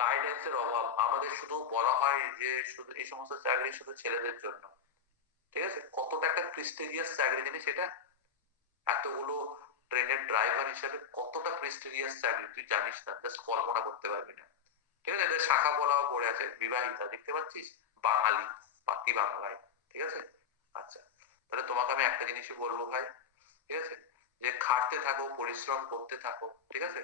গাইডেন্সের অভাব। আমাদের শুধু বলা হয় যে শুধু এই সমস্ত চাকরি শুধু ছেলেদের জন্য, ঠিক আছে? কতটা একটা প্রেস্টিজিয়াস চাকরি জিনিস এটা। এতগুলো ট্রেনের ড্রাইভার হিসেবে কতটা প্রেস্টিজিয়াস চাকরি তুই জানিস না, জাস্ট কল্পনা করতে পারবি না। ঠিক আছে, এদের শাখা বলাও পড়ে আছে, বিবাহিতা, দেখতে পাচ্ছিস, বাঙালি, পাতি বাংলায়। ঠিক আছে, আচ্ছা, তাহলে তোমাকে আমি একটা জিনিসই বলবো ভাই, ঠিক আছে, যে খাটতে থাকো, পরিশ্রম করতে থাকো, ঠিক আছে।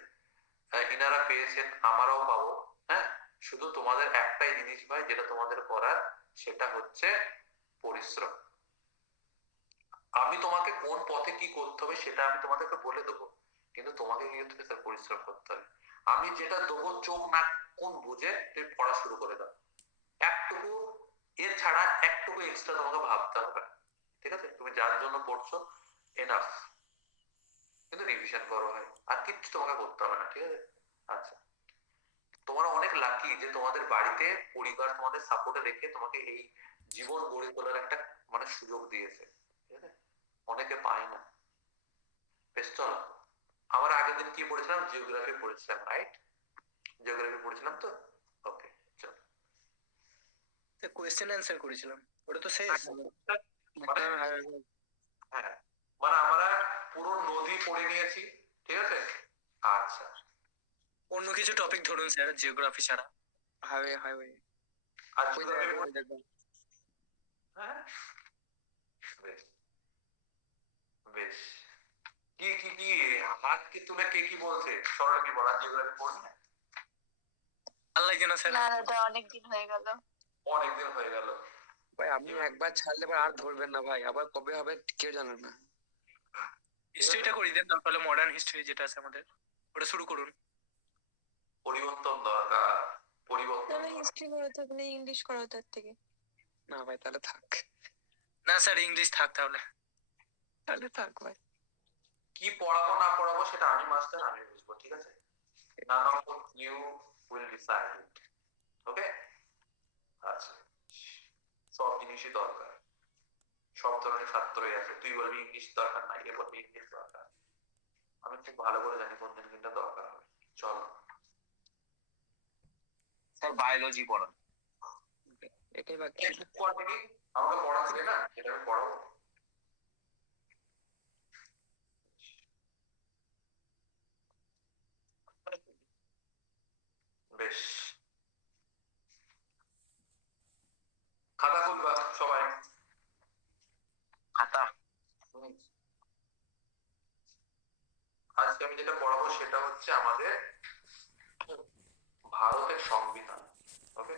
ইনারা পেয়েছেন, আমরাও পাবো। হ্যাঁ, শুধু তোমাদের একটাই জিনিস ভাই যেটা তোমাদের করার, সেটা হচ্ছে পরিশ্রম। আমি তোমাকে কোন পথে কি করতে হবে সেটা আমি তোমাদেরকে বলে দেবো, কিন্তু তোমাকে কি করতে হবে স্যার, পরিশ্রম করতে হবে। আমি যেটা দেবো চোখ নাক কোন বুঝে তুমি পড়া শুরু করে দাও, একটুকু এর ছাড়া একটুকু এক্সট্রা তোমাকে ভাবতে হবে না। ঠিক আছে, তুমি যার জন্য পড়ছো এনাফ, কিন্তু রিভিশন করো ভাই, আর কিচ্ছু তোমাকে করতে হবে না। ঠিক আছে, আচ্ছা, তোমরা অনেক লাকি যে তোমাদের বাড়িতে পরিবার তোমাদের সাপোর্টে রেখে তোমাকে এই জীবন গড়ে তোলার একটা মানে সুযোগ দিয়েছে। ঠিক আছে, অনেকে পায় না। বেশ চলো, আমরা আগের দিন কি পড়েছিলাম, জিওগ্রাফি পড়েছিলাম, রাইট? জিওগ্রাফি পড়েছিলাম তো, ওকে, চলো। কোয়েশ্চেন অ্যান্সার করেছিলাম, ওটা তো শেষ। মানে হ্যাঁ, মানে আমরা পুরো নদী পড়ে নিয়েছি, ঠিক আছে। আচ্ছা, অন্য কিছু টপিক ধরুন স্যার, জিওগ্রাফি ছাড়া। হাইওয়ে হাইওয়ে আর ওই geography দেখবেন। হ্যাঁ, বেশ বেশ। কি কি কি হাত কি তুলে কে কি বলছে, সরলা কি বলা, জিওগ্রাফি পড়বে না? ভাল লাগছে না স্যার? না দাদা, অনেক দিন হয়ে গেল। অনেকদিন হয়ে গেল ভাই, আপনি একবার ছাড়লে এবার আর ধরবেন না ভাই, আবার কবে হবে কেউ জানেন না। হিস্ট্রিটা করিয়ে দেন, তাহলে মডার্ন হিস্ট্রি যেটা আছে আমাদের, ওটা শুরু করুন। পরিবর্তন দরকার, পরিবর্তন তাহলে দরকার। হিস্ট্রি করাতে হবে, ইংলিশ করাও তার থেকে। না ভাই, তাহলে থাক। না স্যার, ইংলিশ থাক তাহলে। তাহলে থাক ভাই। কি পড়াবো না পড়াবো সেটা আমি মাস্টার, আমি বুঝবো, ঠিক আছে। none of you will decide it, ওকে। আচ্ছা, সব জিনিসই দরকার, সব ধরনের ছাত্রই আছে, তুই বলবি ইংলিশ দরকার নাই, এ বলবি ইংলিশ দরকার, আমি খুব ভালো করে জানি কোন জিনিসটা দরকার হবে। চলো স্যার, বায়োলজি পড়ান। এটাই বাকি ছিল। চুপ কর দেখি, আমাকে পড়াচ্ছিলে না, এটা আমি পড়াবো। বেশ, খাতা খুলবা সবাই। খাতা। হুম। আজকে আমি যেটা পড়াবো সেটা হচ্ছে আমাদের ভারতের সংবিধান, ওকে।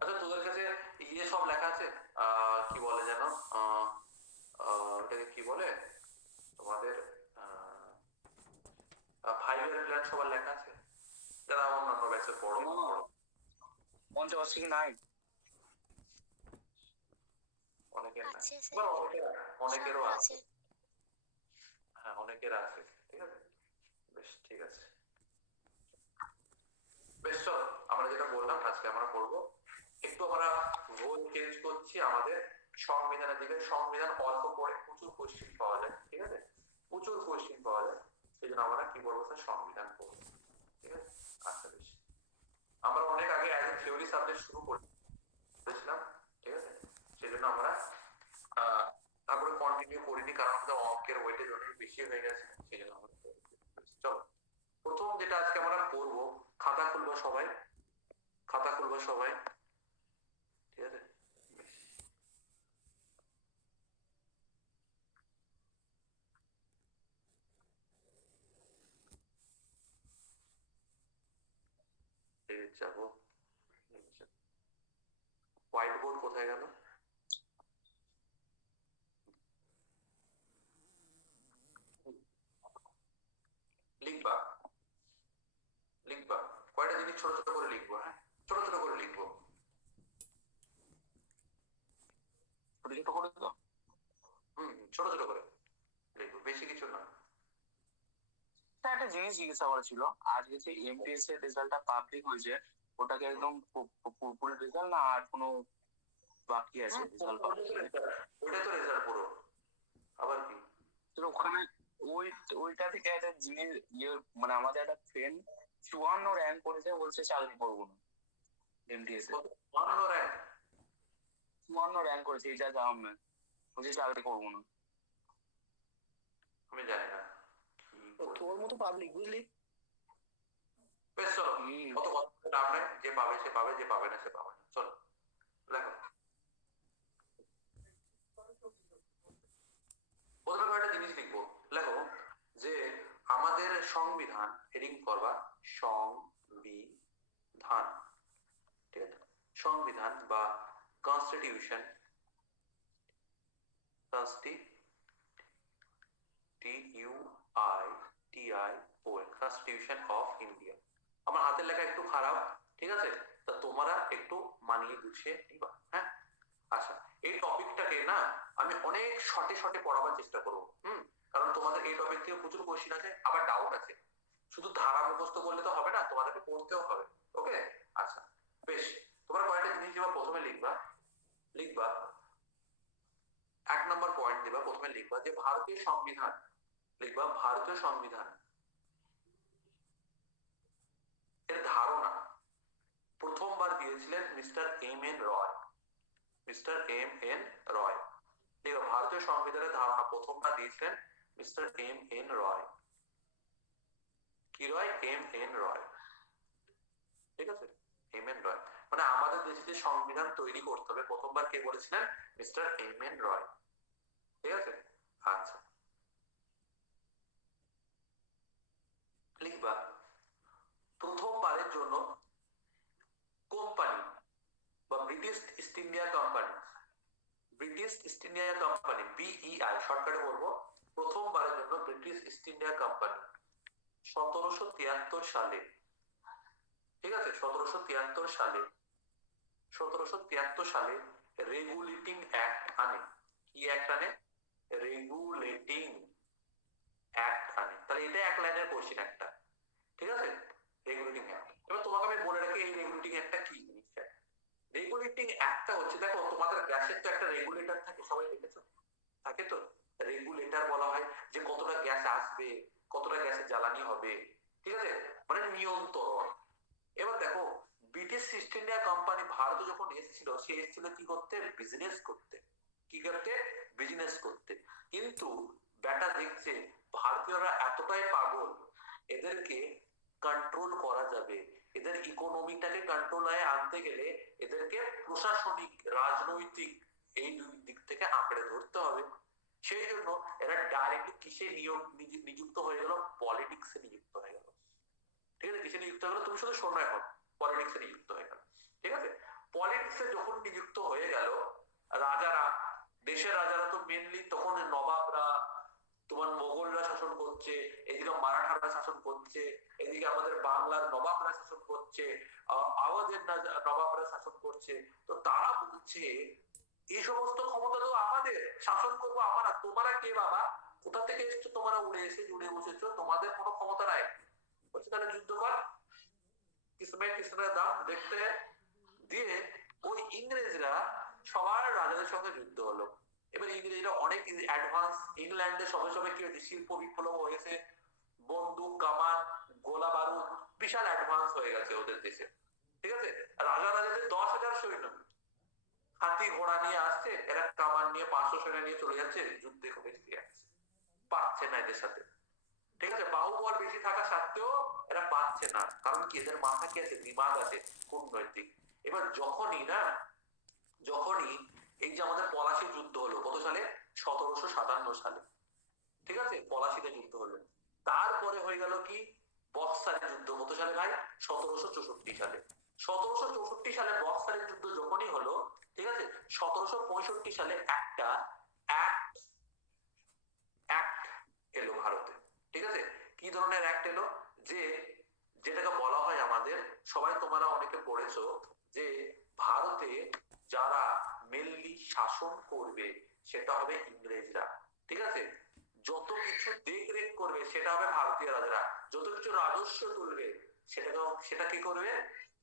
আচ্ছা, তোদের কাছে ইয়ে সব লেখা আছে, কি বলে যেন, ওটাকে কি বলে তোমাদের, 5 ইয়ার প্ল্যান সবার লেখা আছে, যারা অন্যান্য ব্যাচে পড়ো পড়ো। পঞ্চবার্ষিক নাই। অনেকের না, আছে বা স্যার, অনেকেরও সবার আছে। আছে। হ্যাঁ, অনেকের আছে, ঠিক আছে। বেশ, ঠিক আছে, বেশ চলো, আমরা যেটা বললাম আজকে আমরা করবো, একটু আমরা রোল চেঞ্জ করছি আমাদের সংবিধানের দিকে। সংবিধান অল্প পড়ে প্রচুর কোশ্চেন পাওয়া যায়, ঠিক আছে, প্রচুর কোশ্চেন পাওয়া যায়, সেই জন্য আমরা কি করবো স্যার, সংবিধান পড়বো, ঠিক আছে। আচ্ছা, বেশ, আমরা অনেক আগে অ্যাজ এ থিওরি সাবজেক্ট শুরু করেছিলাম, ঠিক আছে, সেই জন্য আমরা তারপরে কন্টিনিউ করিনি, কারণ আমাদের অঙ্কের ওয়েটেজ অনেক বেশি হয়ে গেছে, সেই জন্য আমরা চলো, প্রথম যেটা আজকে আমরা করবো, খাতা খুলবো সবাই, খাতা খুলবো সবাই, ঠিক আছে। যাবো, হোয়াইট বোর্ড কোথায় গেল? লিখবা, লিখবা, কয়টা জিনিস ছোট ছোট করে লিখবো, হ্যাঁ, ছোট ছোট করে লিখবো, ছোট ছোট করে তো। ছোট ছোট করে লিখবো, বেশি কিছু না। স্যার, একটা জিনিস জিজ্ঞাসা করা ছিল, আজকে যে এমটিএস এর রেজাল্টটা পাবলিক হয়েছে, ওটাকে একদম ফুল রেজাল্ট না আর কোনো বাকি আছে রেজাল্ট বাকি আছে। ওইটা তো রেজাল্ট পুরো, আবার কি? তো ওখানে ওই ওইটা থেকে একটা জিনিস ইয়ে মানে আমাদের একটা ফ্রেন্ড 54 র্যাঙ্ক করেছে, বলছে চাকরি করবো না এমটিএস এ। 52 র্যাঙ্ক? 54 র্যাঙ্ক করেছে এজাজ আহমেদ, বলছে চাকরি করবো না। আমি জানি না তোর মতো পাবলিক বুঝলি। বেশ চলো, কত কথা নাম নেই, যে পাবে সে পাবে, যে পাবে না সে পাবে না। চলো লেখো। প্রথমে কয়েকটা জিনিস লিখবো। লেখো যে আমাদের সংবিধান, হেডিং করবা সংবিধান, ঠিক আছে? সংবিধান বা কনস্টিটিউশন, কনস্টিটিউশন অফ ইন্ডিয়া। আমার হাতের লেখা একটু খারাপ, ঠিক আছে? তা তোমরা একটু মানিয়ে গুছিয়ে নিবা, হ্যাঁ? আচ্ছা, এই টপিকটাকে না আমি অনেক শর্টে শর্টে পড়াবার চেষ্টা করবো, কারণ তোমাদের এই টপিক থেকে প্রচুর কোশ্চেন আছে, আবার ডাউট আছে। শুধু ধারা মুখস্থ করলে তো হবে না, তোমাদেরকে পড়তেও হবে। ওকে, আচ্ছা বেশ। তোমরা কয়েকটা জিনিস যেবা প্রথমে লিখবা, লিখবা 1 নম্বর পয়েন্ট দিবা, প্রথমে লিখবা যে ভারতীয় সংবিধান, লিখবা ভারতীয় সংবিধান এর ধারণা প্রথমবার দিয়েছিলেন মিস্টার এম এন রয়। মিস্টার এম এন রয়, দেখো ভারতীয় সংবিধানের ধারণা প্রথমবার দিয়েছিলেন মিস্টার এম এন রয়। কি রয়? এম এন রয়, ঠিক আছে? এম এন রয় মানে আমাদের দেশে যে সংবিধান তৈরি করতে হবে প্রথমবার কে বলেছিলেন? মিস্টার এম এন রয়, ঠিক আছে? আচ্ছা, লিখবা প্রথমবারের জন্য কোম্পানি বা British East India company, British East India company BEI শর্টকাটে বলবো, প্রথমবারের জন্য ব্রিটিশ ইস্ট ইন্ডিয়া কোম্পানি 1773 সালে, ঠিক আছে? 1773 সালে, 1773 সালে রেগুলেটিং অ্যাক্ট আনে। কি অ্যাক্ট আনে? রেগুলেটিং অ্যাক্ট আনে। তাহলে এটা এক লাইনের কোশ্চেন একটা, ঠিক আছে? Regulating act. এবার তোমাকে আমি বলে রাখি এই রেগুলেটিং অ্যাক্টটা কি জিনিস। রেগুলেটিং অ্যাক্টটা হচ্ছে, দেখো তোমাদের গ্যাসের তো একটা রেগুলেটর থাকে, সবাই দেখেছো? থাকে তো। রেগুলেটর বলা হয় যে কতটা গ্যাস আসবে, কতটা গ্যাসের জ্বালানি হবে, ঠিক আছে? মানে নিয়ন্ত্রণ। এবার দেখো ব্রিটিশ ইস্ট ইন্ডিয়া কোম্পানি ভারতে যখন এসেছিল, সে এসেছিল কি করতে? বিজনেস করতে। কি করতে? বিজনেস করতে। কিন্তু ব্যাটা দেখছে ভারতীয়রা এতটাই পাগল, এদেরকে কন্ট্রোল করা যাবে, এদের ইকোনমিটাকে কন্ট্রোলে আনতে গেলে এদেরকে প্রশাসনিক, রাজনৈতিক এই দুই দিক থেকে আঁকড়ে ধরতে হবে। সেই জন্য এরা ডাইরেক্টলি কিসে নিযুক্ত হয়ে গেল? পলিটিক্সে নিযুক্ত হয়ে গেল, ঠিক আছে? কিসে নিযুক্ত হয়ে গেল? তুমি শুধু শোনো, এখন পলিটিক্সে নিযুক্ত হয়ে গেল, ঠিক আছে? পলিটিক্সে যখন নিযুক্ত হয়ে গেল, রাজারা, দেশের রাজারা তো মেনলি তখন নবাবরা, তোমার মোগলরা শাসন করছে, এদিকে মারাঠারা শাসন করছে, এদিকে আমাদের বাংলার নবাবরা শাসন করছে, আওয়াজের নবাবরা শাসন করছে। তো তারা বলছে এই সমস্ত ক্ষমতা তো আমাদের, শাসন করবো আমরা, তোমরা কে বাবা? কোথা থেকে এসছো তোমরা? উড়ে এসে জুড়ে বসেছো, তোমাদের কোনো ক্ষমতা নাই। বলছে তাহলে যুদ্ধ কর, কিসমে কিসমের দাম দেখতে। দিয়ে ওই ইংরেজরা সবার রাজাদের সঙ্গে যুদ্ধ হলো। এবার ইংরেজরা অনেক অ্যাডভান্স, ইংল্যান্ডে সবে সবে কি হয়েছে? শিল্প বিপ্লব হয়েছে, বন্দুক, কামান, গোলা বারুদ বিশাল অ্যাডভান্স হয়ে গেছে ওদের দেশে, ঠিক আছে? রাজাদের 10,000 সৈন্য হাতি ঘোড়া নিয়ে আসছে, এরা কামান নিয়ে 500 সৈন্য নিয়ে চলে যাচ্ছে, যুদ্ধে খুবই ফিরে আসছে, পারছে না এদের সাথে, ঠিক আছে? বাহুবল বেশি থাকা সত্ত্বেও এরা পাচ্ছে না, কারণ কি? এদের মাথা কি আছে? দিমাগ আছে, কূটনৈতিক। এবার যখনই এই যে আমাদের পলাশি যুদ্ধ হলো, কত সালে? 1757 সালে, ঠিক আছে? পলাশিতে যুদ্ধ হলো। তারপরে হয়ে গেল কি? বক্সারের যুদ্ধ। কত সালে ভাই? 1764 সালে। 1764 সালে বক্সারের যুদ্ধ যখনই হলো, ঠিক আছে? 1765 সালে একটা অ্যাক্ট এলো ভারতে, ঠিক আছে? কি ধরনের অ্যাক্ট এলো? যে যেটাকে বলা হয় আমাদের, সবাই তোমরা অনেকে পড়েছো, যে ভারতে যারা মেনলি শাসন করবে সেটা হবে ইংরেজরা, ঠিক আছে? যত কিছু দেখরেখ করবে সেটা হবে ভারতীয় রাজারা, যত কিছু রাজস্ব তুলবে সেটা কি করবে?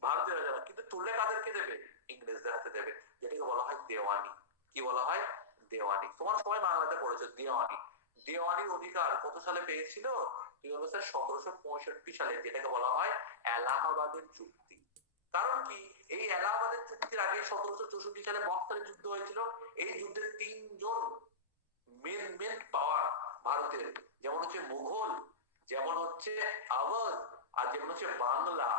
ভারতীয় রাজারা, কিন্তু তুললে কাদেরকে দেবে? ইংরেজদের হাতে দেবে, যেটাকে বলা হয় দেওয়ানি। কি বলা হয়? দেওয়ানি। তোমার সময় বাংলাতে পড়েছে দেওয়ানি। দেওয়ানির অধিকার কত সালে পেয়েছিল? কি বলবো স্যার, 1765 সালে, যেটাকে বলা হয় এলাহাবাদের চুক্তি। কারণ কি, এই এলাহাবাদের চুক্তির আগে 1764 সালে বক্সারের যুদ্ধ হয়েছিল। এই যুদ্ধে তিনজন মেন পাওয়ার ভারতের, যেমন হচ্ছে মুঘল, যেমন হচ্ছে আওয়াজ, আর যেমন হচ্ছে বাংলা।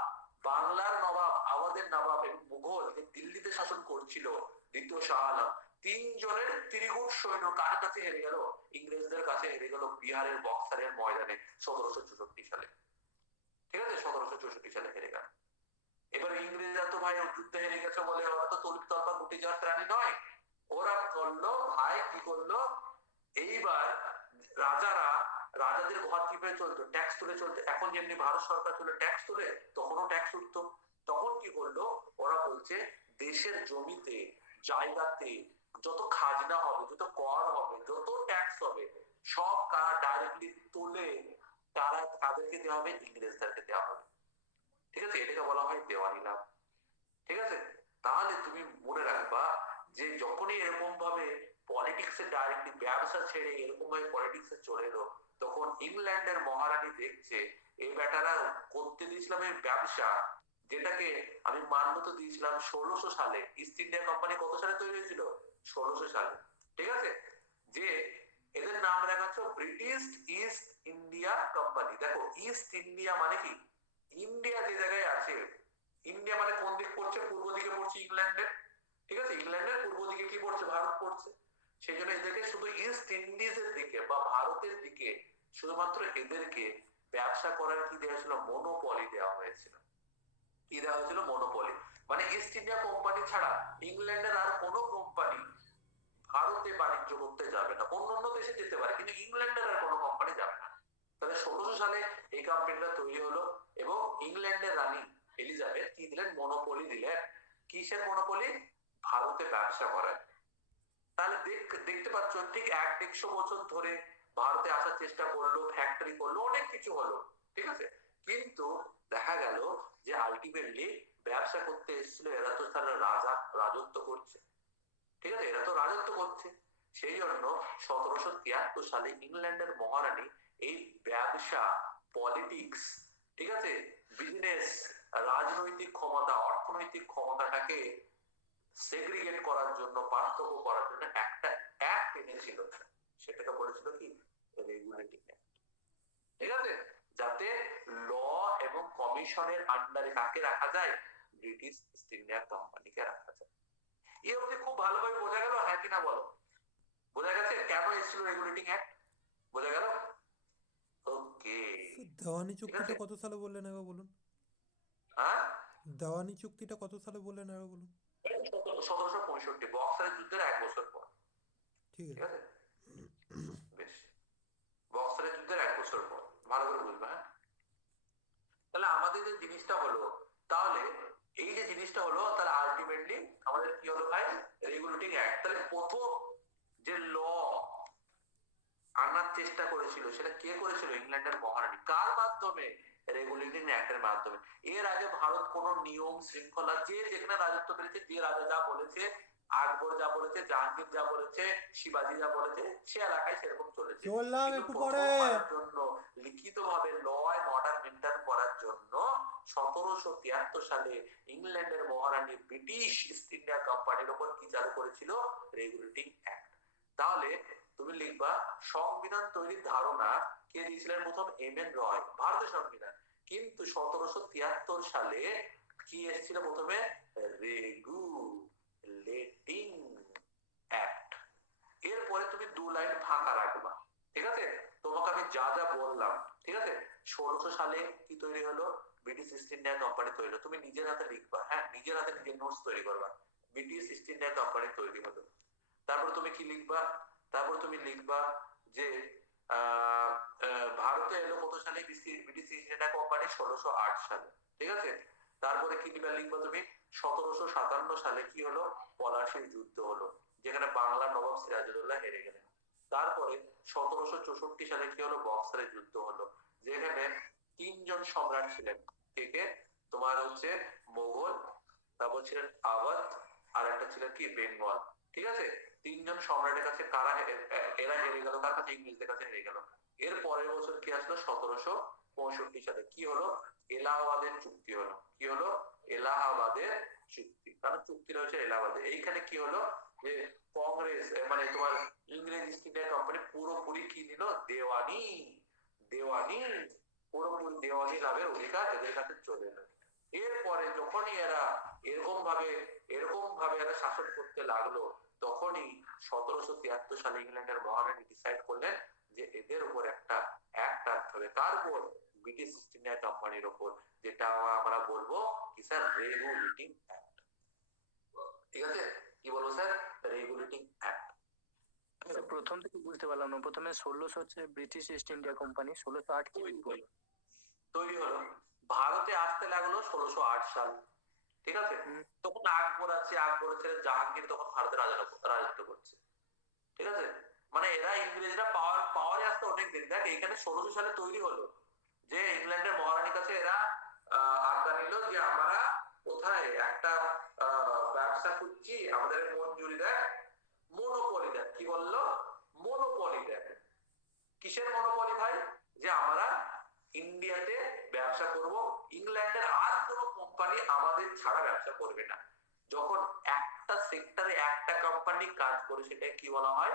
বাংলার নবাব, আওয়াজের নবাব এবং মুঘল যে দিল্লিতে শাসন করছিল দ্বিতীয় শাহ আলম, তিনজনের ত্রিগুণ সৈন্য কার কাছে হেরে গেল? ইংরেজদের কাছে হেরে গেল বিহারের বক্সারের ময়দানে 1764 সালে। ঠিক আছে, 1764 সালে হেরে গেল। এবার ইংরেজরা তো ভাই যুদ্ধে হেরে গেছে বলে ওরা তো তড়িৎ তল্পা গুটি যাওয়ার প্রাণী নয়। ওরা করলো ভাই, কি করলো, এইবার রাজারা, রাজাদের ঘর কিভাবে চলতো? ট্যাক্স তুলে চলতো। এখন যেমনি ভারত সরকার তুলে ট্যাক্স তুলে, তখনও ট্যাক্স উঠতো। তখন কি করলো ওরা, বলছে দেশের জমিতে, জায়গাতে যত খাজনা হবে, যত কর হবে, যত ট্যাক্স হবে, সব ডাইরেক্টলি তুলে তারা তাদেরকে দেওয়া হবে, ইংরেজদেরকে দেওয়া হবে। ঠিক আছে, এটাকে বলা হয় দেওয়ানি লাভ। ঠিক আছে, তাহলে তুমি মনে রাখবা যে যখনই এরকম ভাবে পলিটিক্সে ডাইরেক্টলি, ব্যবসা ছেড়ে এরকম ভাবে পলিটিক্সে চলে এলো, তখন ইংল্যান্ডের মহারানী দেখছে এই বেটারা করতে দিয়েছিলাম এই ব্যবসা, যেটাকে আমি মান্যতা দিয়েছিলাম 1600 সালে। ইস্ট ইন্ডিয়া কোম্পানি কত সালে তৈরি হয়েছিল? 1600 সালে। ঠিক আছে, যে এদের নাম রাখা ব্রিটিশ ইস্ট ইন্ডিয়া কোম্পানি। দেখো, ইস্ট ইন্ডিয়া মানে কি, ইন্ডিয়া যে জায়গায় আছে, ইন্ডিয়া মানে কোন দিক পড়ছে? পূর্ব দিকে পড়ছে ইংল্যান্ডের। ঠিক আছে, ইংল্যান্ডের পূর্ব দিকে কি পড়ছে? ভারত পড়ছে। সেই জন্য এদেরকে শুধু ইস্ট ইন্ডিজের দিকে বা ভারতের দিকে শুধুমাত্র এদেরকে ব্যবসা করার কি দেওয়া হয়েছিল? মনোপলি দেওয়া হয়েছিল। কি দেওয়া হয়েছিল? মনোপলি। মানে ইস্ট ইন্ডিয়া কোম্পানি ছাড়া ইংল্যান্ডের আর কোনো কোম্পানি ভারতে বাণিজ্য করতে যাবে না। অন্য অন্য দেশে যেতে পারে, কিন্তু ইংল্যান্ডের আর কোনো কোম্পানি যাবে না। তাহলে 1600 সালে এই কোম্পানিটা তৈরি হলো, এবং ইংল্যান্ডের রানী এলিজাবেথ কি দিলেন? মনোপলি দিলেন। কিসের মনোপলি? ভারতে ব্যবসা করার। তাহলে দেখতে পাচ্ছ, ঠিক 150 বছর ধরে ভারতে আসার চেষ্টা করলো, ফ্যাক্টরি করলো, অনেক কিছু হলো। ঠিক আছে, কিন্তু দেখা গেল যে আলটিমেটলি ব্যবসা করতে এসেছিল এরা তো তারা রাজত্ব করছে। ঠিক আছে, এরা তো রাজত্ব করছে। সেই জন্য 1773 সালে ইংল্যান্ডের মহারানী এই ব্যবসা, পলিটিক্স, ঠিক আছে, বিজনেস, রাজনৈতিক ক্ষমতা, অর্থনৈতিক ক্ষমতাটাকে সেগ্রিগেট করার জন্য, পার্থক্য করার জন্য একটা অ্যাক্ট এনেছিল। সেটাকে বলেছিল কি? Regulating act. ঠিক আছে, যাতে ল এবং কমিশনের আন্ডারে কাকে রাখা যায়? ব্রিটিশ ইস্ট ইন্ডিয়া কোম্পানিকে রাখা যায়। এই অবধি খুব ভালোভাবে বোঝা গেল? হ্যাঁ কিনা বলো? বোঝা গেছে কেন এসেছিল রেগুলেটিং অ্যাক্ট? বোঝা গেল? ওকে, দেওয়ানি ঠিক আছে। চুক্তিটা কত সালে বললেন একবার বলুন? হ্যাঁ, দেওয়ানি চুক্তিটা কত সালে বললেন একবার বলুন? 1765, বক্সারের যুদ্ধের 1 বছর পর। ঠিক ঠিক আছে। আছে, বেশ, বক্সারের যুদ্ধের 1 বছর পর। ভালো করে বুঝবা, হ্যাঁ। তাহলে আমাদের যে জিনিসটা হলো, তাহলে এই যে জিনিসটা হলো, তাহলে আলটিমেটলি আমাদের কি হলো ভাই? Regulating act. তাহলে প্রথম যে ল আনার চেষ্টা করেছিল, সেটা কে করেছিল? ইংল্যান্ডের মহারানী। কার মাধ্যমে? রেগুলেটিং অ্যাক্টের মাধ্যমে। এর আগে ভারত কোন নিয়ম শৃঙ্খলা, যে যেখানে রাজত্ব করেছে, যে রাজা যা বলেছে, আকবর যা বলেছে, জাহাঙ্গীর যা বলেছে, শিবাজি যা বলেছে, সে এলাকায় সেরকম চলেছে। চললাম কিন্তু একটু পরে। প্রথমবারের জন্য লিখিত ভাবে ল অ্যান্ড অর্ডার মেনটেন করার জন্য 1773 সালে ইংল্যান্ডের মহারানী ব্রিটিশ ইস্ট ইন্ডিয়া কোম্পানির উপর কি চালু করেছিল? Regulating act. তাহলে তুমি লিখবা, সংবিধান তৈরির ধারণা কে দিয়েছিলেন? প্রথম এম.এন. রয়, ভারতের সংবিধান। কিন্তু 1773 সালে কি এসেছিল প্রথমে? Regulating act. এরপরে তুমি 2 লাইন ফাঁকা রাখবা। ঠিক আছে, তোমাকে আমি যা যা বললাম, ঠিক আছে, 1600 সালে কি তৈরি হলো? ব্রিটিশ ইস্ট ইন্ডিয়া কোম্পানি তৈরি হলো। তুমি নিজের হাতে লিখবা, হ্যাঁ, নিজের হাতে নিজের নোটস তৈরি করবা। ব্রিটিশ ইস্ট ইন্ডিয়া কোম্পানি তৈরি হলো। তারপর তুমি কি লিখবা? তারপর তুমি লিখবা যে ভারতে এলো কত সালে ব্রিটিশ ইস্ট ইন্ডিয়া কোম্পানি? 1608 সালে। ঠিক আছে, তারপরে কি লিখবা তুমি? 1757 সালে কি হলো? পলাশীর যুদ্ধ হলো, যেখানে বাংলার নবাব সিরাজউদ্দৌলা হেরে গেলেন। তারপরে 1764 সালে কি হলো? বক্সারের যুদ্ধ হলো, যেখানে 3 জন সম্রাট ছিলেন। কে কে? তোমার হচ্ছে মোগল, তারপর ছিলেন আওয়াধ, আর একটা ছিলেন কি বেঙ্গল। ঠিক আছে, তিনজন সম্রাটের কাছে কারা এরা হেরে গেল, কার কাছে? ইংরেজদের কাছে হেরে গেল। এর পরের বছর কি আসলো? 1765 সালে কি হলো? এলাহাবাদের চুক্তি হলো। কি হলো? এলাহাবাদের চুক্তি। কারণ চুক্তিটা হচ্ছে এলাহাবাদে। এইখানে কি হলো যে কংগ্রেস মানে তোমার ইংরেজ ইস্ট ইন্ডিয়া কোম্পানি পুরোপুরি কি দিল? দেওয়ানি। দেওয়ানি, পুরোপুরি দেওয়ানি লাভের অধিকার এদের কাছে চলে এলো। এরপরে যখনই এরা এরকম ভাবে এরা শাসন করতে লাগলো, তখনই 1773 সালে ইংল্যান্ডের মহারানী ডিসাইড করলেন যে এদের উপর একটা অ্যাক্ট আনতে হবে। কার উপর? ব্রিটিশ ইস্ট ইন্ডিয়া কোম্পানির উপর, যেটা আমরা বলবো কি স্যার? Regulating act. ঠিক আছে, কি বলবো স্যার? Regulating act. প্রথম থেকে বুঝতে পারলাম না, প্রথমে 1600 হচ্ছে ব্রিটিশ ইস্ট ইন্ডিয়া কোম্পানি, 1608 কি তৈরি হলো। ভারতে আসতে লাগলো 1608 সাল। ঠিক আছে, তখন আকবর আছে, আকবরের ছেলে জাহাঙ্গীর তখন ভারতে রাজত্ব করছে। ঠিক আছে, মানে এরা ইংরেজরা পাওয়ারে আসতে অনেক দিন। দেখ এখানে 1600 সালে তৈরি হলো যে ইংল্যান্ডের মহারানীর কাছে এরা আজ্ঞা নিল যে আমরা কোথায় একটা ব্যবসা খুঁজছি, আমাদের মঞ্জুরি দেয়, মনোপলি দেয়। কি বললো? মনোপলি দেয়। কিসের মনোপলি ভাই? যে আমরা ইন্ডিয়াতে ব্যবসা করব, ইংল্যান্ডের আর কোনো কোম্পানি আমাদের ছাড়া ব্যবসা করবে না। যখন একটা সেক্টরে একটা কোম্পানি কাজ করে সেটা কি বলা হয়?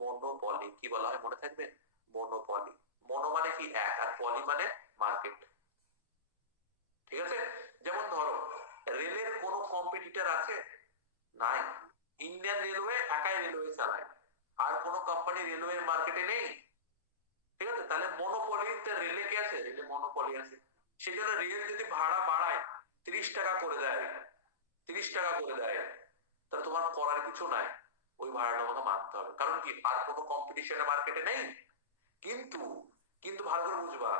মনোপলি। কি বলা হয় মনে থাকবে? মনোপলি। মনো মানে কি? এক, আর পলি মানে মার্কেট। ঠিক আছে, যেমন ধরো রেলের কোনো কম্পিটিটর আছে? নাই। ইন্ডিয়ান রেলওয়ে একাই রেলওয়ে চালায়, আর কোনো কোম্পানি রেলওয়ে মার্কেটে নেই। ঠিক আছে, তাহলে মনোপলিতে রেলে কি আছে? রেলে মনোপলি আছে। সেই জন্য রেল যদি ভাড়া বাড়ায় 30 টাকা করে দেয়, 30 টাকা করে দেয়, তাহলে তোমার করার কিছু নাই, ওই ভাড়াটা তোমাকে মানতে হবে। কারণ কি? আর কোনো কম্পিটিশনের মার্কেটে নেই। কিন্তু কিন্তু ভালো করে বুঝবা,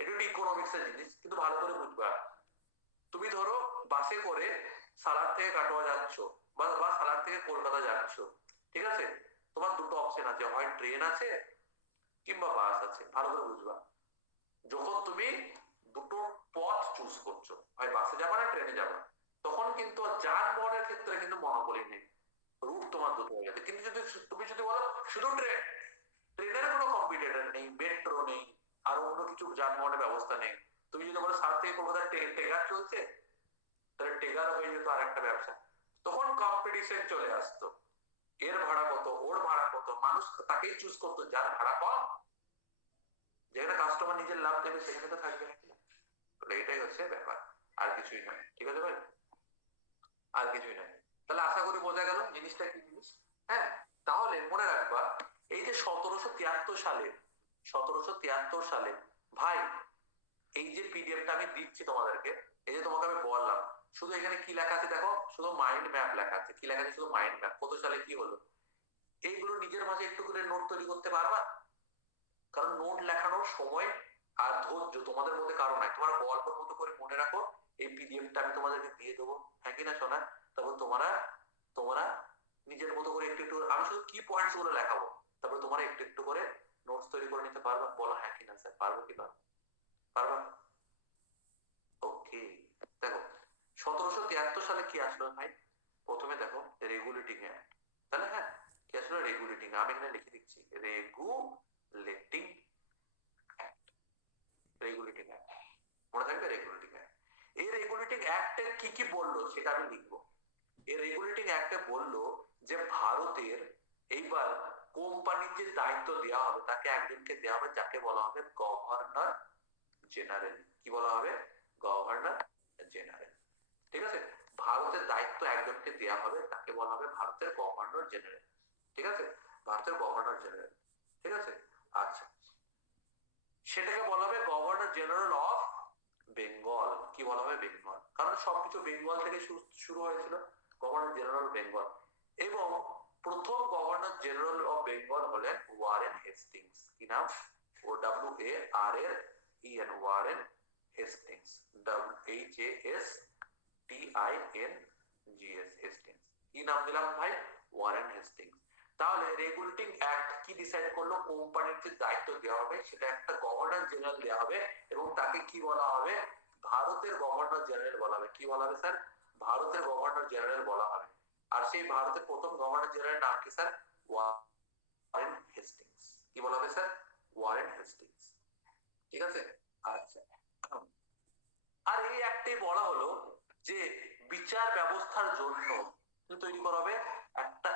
এটা একটু ইকোনমিক্স এর জিনিস, কিন্তু ভালো করে বুঝবা। তুমি ধরো বাসে করে সালার থেকে কাটোয়া যাচ্ছ, বা সালার থেকে কলকাতা যাচ্ছ। ঠিক আছে, তোমার দুটো অপশন আছে, হয় ট্রেন আছে কিংবা বাস আছে। ভালো করে বুঝবা, যখন তুমি দুটো পথ চুজ করছো, হয় বাসে যাবা না ট্রেনে যাবা, তখন কিন্তু যানবাহনের ক্ষেত্রে কিন্তু মনোপলি নেই, রুট তোমার দুটো হয়ে গেছে। কিন্তু যদি তুমি যদি বলো শুধু ট্রেন, ট্রেনের কোনো কম্পিটিটর নেই, মেট্রো নেই, আর অন্য কিছু যানবাহনের ব্যবস্থা নেই। তুমি যদি বলো সাত থেকে কলকাতা টেগার চলছে, তাহলে টেগার হয়ে যেত আর একটা ব্যবসা। তখন কম্পিটিশন চলে আসতো, এর ভাড়া কত, ওর ভাড়া কত, মানুষ তাকেই চুজ করতো যার ভাড়া কম। যেখানে কাস্টমার নিজের লাভ দেবে সেখানে তো থাকবে নাকি? এটাই হচ্ছে ব্যাপার, আর কিছুই নয়। ঠিক আছে ভাই, আর কিছুই নয়। তাহলে আশা করি বোঝা গেল জিনিসটা কি জিনিস। হ্যাঁ, তাহলে মনে রাখবা এই যে 1773 সালে ভাই, এই যে পিডিএফটা আমি দিচ্ছি তোমাদেরকে, এই যে তোমাকে আমি বললাম, শুধু এখানে কি লেখা আছে দেখো, শুধু মাইন্ড ম্যাপ লেখা আছে। কি লেখা আছে? শুধু মাইন্ড ম্যাপ। কত সালে কি হলো, এইগুলো নিজের মাঝে একটু করে নোট তৈরি করতে পারবা? কারণ নোট লেখানোর সময় আর ধৈর্য তোমাদের মধ্যে কারো নাই। তোমরা গল্পের মতো করে মনে রাখো, এই পিডিএফটা আমি তোমাদেরকে দিয়ে দেবো, হ্যাঁ কি না শোনা? তারপর তোমরা তোমরা নিজের মতো করে একটু একটু, আমি শুধু কি পয়েন্টস গুলো লেখাবো, তারপর তোমরা একটু একটু করে নোটস তৈরি করে নিতে পারবা? বলো হ্যাঁ কি না স্যার, পারবো কি পারবা? ওকে, দেখো 1773 সালে কি আসলো ভাই? প্রথমে দেখো রেগুলেটিং অ্যাক্ট। তাহলে হ্যাঁ, কি আসলো? রেগুলেটিং। আমি এখানে লিখে দিচ্ছি রেগুলেটিং অ্যাক্ট। রেগুলেটিং অ্যাক্ট মনে থাকবে, রেগুলেটিং অ্যাক্ট। এই রেগুলেটিং অ্যাক্টে কি কি বললো সেটা আমি লিখবো। এই রেগুলেটিং অ্যাক্টে বললো যে ভারতের এইবার কোম্পানির যে দায়িত্ব দেওয়া হবে তাকে একজনকে দেওয়া হবে, যাকে বলা হবে গভর্নর জেনারেল। কি বলা হবে? Governor general. ঠিক আছে, ভারতের দায়িত্ব একজনকে দেওয়া হবে, তাকে বলা হবে ভারতের গভর্নর জেনারেল। ঠিক আছে, ভারতের গভর্নর জেনারেল। ঠিক আছে, আচ্ছা, সেটাকে বলা হবে গভর্নর জেনারেল অফ বেঙ্গল। কি বলা হবে? বেঙ্গল। কারণ সবকিছু বেঙ্গল থেকে শুরু হয়েছিল, গভর্নর জেনারেল বেঙ্গল। এবং প্রথম গভর্নর জেনারেল অফ বেঙ্গল হলেন ওয়ারেন হেস্টিংস। কি নাম? WAREN, Warren Hastings. HASTINGS, Hastings. কি নাম দিলাম ভাই? Warren Hastings. তাহলে রেগুলেটিং অ্যাক্ট কি ডিসাইড করলো? কোম্পানির যে দায়িত্ব দেওয়া হবে সেটা একটা গভর্নর জেনারেল দেওয়া হবে, এবং তাকে কি বলা হবে? ভারতের গভর্নর জেনারেল বলা হবে। কি বলা হবে স্যার? ভারতের গভর্নর জেনারেল বলা হবে। আর সেই ভারতের প্রথম গভর্নর জেনারেল নাম কি স্যার? Warren Hastings. কি বলা হবে স্যার? Warren Hastings. ঠিক আছে? আচ্ছা, আর এই একটাই বলা হলো যে বিচার ব্যবস্থার জন্য তৈরি করা হবে একটা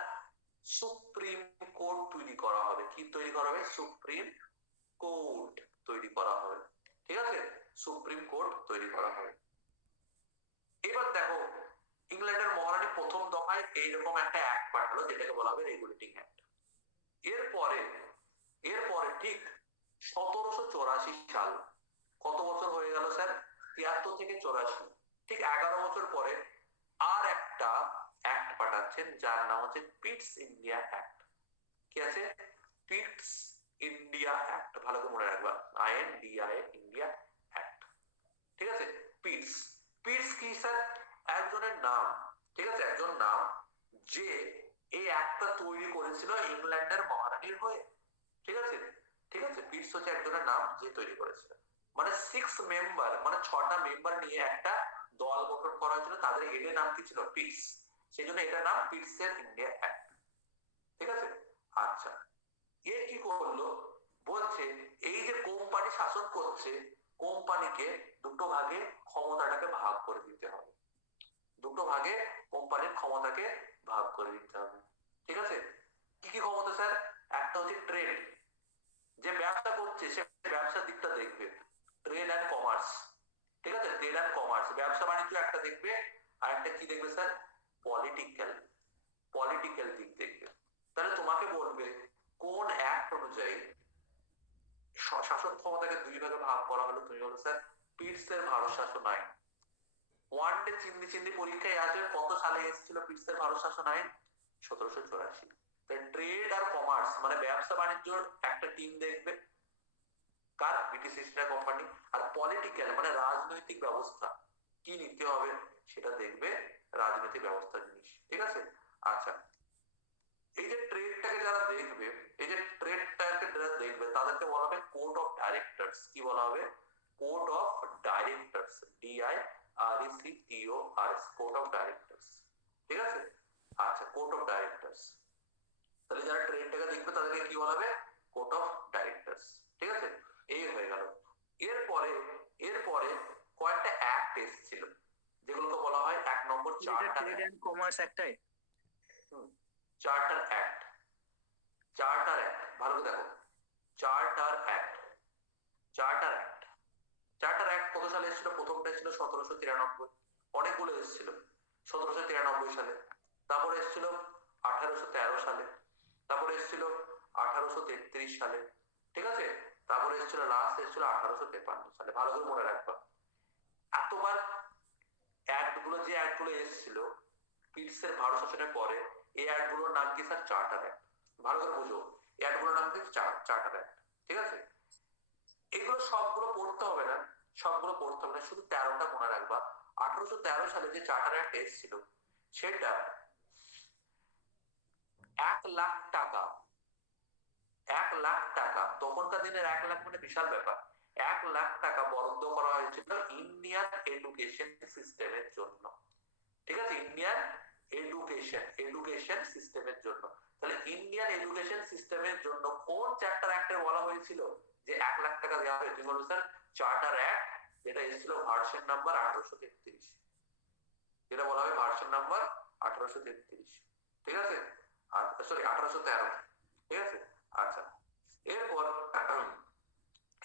সুপ্রিম কোর্ট তৈরি করা হবে। কি তৈরি করা হবে? সুপ্রিম কোর্ট তৈরি করা হবে। ঠিক আছে? সুপ্রিম কোর্ট তৈরি করা হবে। এবার দেখো, ইংল্যান্ডের মহারানী প্রথম দফায় এইরকম একটা অ্যাক্ট পাঠালো যেটাকে বলা হবে রেগুলেটিং অ্যাক্ট। এরপরে ঠিক 1784 সাল, কত বছর হয়ে গেল স্যার? 73 থেকে 84, ঠিক 11 বছর পরে আর একটা অ্যাক্ট পাঠাচ্ছেন যার নাম হচ্ছে পিটস ইন্ডিয়া অ্যাক্ট। কি আছে? পিটস ইন্ডিয়া অ্যাক্ট। ভালো করে মনে রাখবা, INDIA ইন্ডিয়া অ্যাক্ট। ঠিক আছে? পিটস কি স্যার? একজনের নাম। ঠিক আছে? একজন নাম যে এই অ্যাক্টটা তৈরি করেছিল ইংল্যান্ডের মহারানীর হয়ে। ঠিক আছে? পিটস হচ্ছে একজনের নাম যে তৈরি করেছিল। মানে 6 মেম্বার, মানে 6টা মেম্বার নিয়ে একটা দল গঠন করা হয়েছিল। তাদের হেডের নাম কি ছিল? পিটস। সেই জন্য এটার নাম পিটসের ইন্ডিয়া অ্যাক্ট। ঠিক আছে? আচ্ছা, এ কি করলো? বলছে এই যে কোম্পানি শাসন করছে, কোম্পানিকে দুটো ভাগে ক্ষমতাটাকে ভাগ করে দিতে হবে। দুটো ভাগে কোম্পানির ক্ষমতাকে ভাগ করে দিতে হবে। ঠিক আছে? কি কি ক্ষমতা স্যার? একটা হচ্ছে ট্রেড, যে ব্যবসা করছে সে ব্যবসার দিকটা দেখবে, ট্রেড অ্যান্ড কমার্স। ঠিক আছে? ট্রেড অ্যান্ড কমার্স, ব্যবসা বাণিজ্য একটা দেখবে। আর একটা কি দেখবে স্যার? পলিটিক্যাল দিক দেখবে। তাহলে তোমাকে বলবে কোন অ্যাক্ট অনুযায়ী শাসন ক্ষমতাকে দুই ভাগে ভাগ করা হলো? তুমি বলো স্যার পিটসের ভারত শাসন আইন। ওয়ান ডে চিন্দি পরীক্ষায় আসবে কত সালে এসেছিল পিটসের ভারত শাসন আইন? 1784। ট্রেড আর কমার্স মানে ব্যবসা বাণিজ্যর একটা টিম দেখবে, কার? British East India company. আর পলিটিক্যাল মানে রাজনৈতিক ব্যবস্থা কি নিতে হবে সেটা দেখবে রাজনৈতিক ব্যবস্থার জিনিস। ঠিক আছে? আচ্ছা, এই যে ট্রেডটাকে যারা দেখবে, তাদেরকে বলা হবে কোর্ট অফ ডাইরেক্টরস। কি বলা হবে? Court of directors. DIRECTORS, court of directors. ঠিক আছে? আচ্ছা, কোর্ট অফ ডাইরেক্টরস। তাহলে যারা ট্রেডটাকে দেখবে তাদেরকে কি বলা হবে? Court of directors. ঠিক আছে? এই হয়ে গেল। এরপরে কয়েকটা অ্যাক্ট এসেছিল যেগুলোকে বলা হয় 1 নম্বর চার্টার ট্রেড এন্ড কমার্স একটাই। Charter act. ভালো করে দেখো, চার্টার অ্যাক্ট কত সালে এসেছিল? প্রথমটা এসেছিল 1793, অনেকগুলো এসেছিল 1793 সালে। তারপরে এসেছিল 1813 সালে, তারপরে এসেছিল 1833 সালে। ঠিক আছে? তারপরে এসেছিল লাস্ট এসেছিল 1853 সালে। ভালো করে মনে রাখবা, এতবার যে অ্যাক্ট গুলো এসেছিল পিটসের ভারত শাসনের পরে, এই অ্যাক্ট গুলোর নাম কি স্যার? Charter act. ভালো করে বুঝো, এই অ্যাক্ট গুলোর নাম কি? Charter act. ঠিক আছে? এগুলো সবগুলো পড়তে হবে না, শুধু 13টা মনে রাখবা। 1813 সালে যে চার্টার অ্যাক্ট এসেছিল সেটা 1 লাখ টাকা, তখনকার দিনের 1 লাখ মানে বিশাল ব্যাপার। 1 লাখ টাকা বরাদ্দ করা হয়েছিল ইন্ডিয়ান এডুকেশন সিস্টেমের জন্য। ঠিক আছে? ইন্ডিয়ান এডুকেশন সিস্টেমের জন্য। তাহলে ইন্ডিয়ান এডুকেশন সিস্টেমের জন্য কোন চার্টার অ্যাক্টে বলা হয়েছিল যে 1 লাখ টাকা দেওয়া হবে? তুমি বলো স্যার চার্টার অ্যাক্ট, যেটা এসেছিল ভার্সন নাম্বার 1833, যেটা বলা হয় ভার্সন নাম্বার 1833। ঠিক আছে? সরি 1813। ঠিক আছে? আচ্ছা,